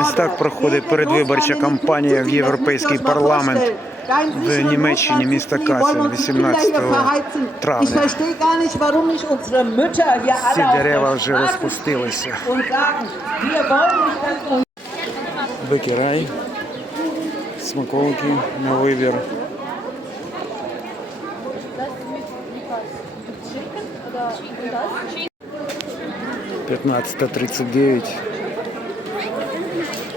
Ось так проходить передвиборча кампанія в Європейський парламент в Німеччині, місто Кассель, 18 травня. Ці дерева вже розпустилися. Бекерай, смаколики на вибір. П'ятнадцята тридцять дев'ять.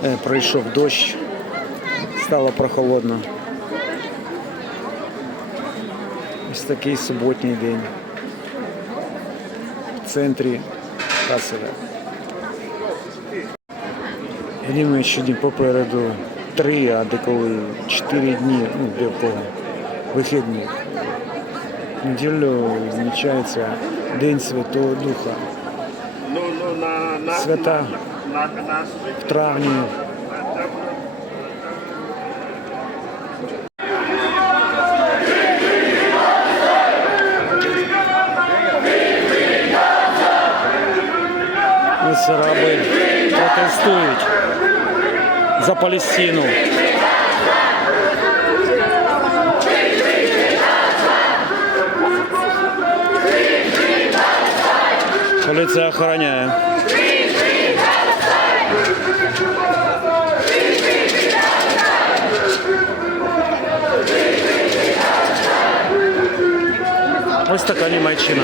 Е, Пройшов дощ, стало прохолодно. Ось такий суботній день. В центрі Каселя. В Німеччині попереду три, а деколи чотири дні, ну, для кого, вихідні. В неділю відмічається День Святого Духа. Свята в травні. Ось протестують за Палестину. Поліція охороняє. Ось така Німеччина.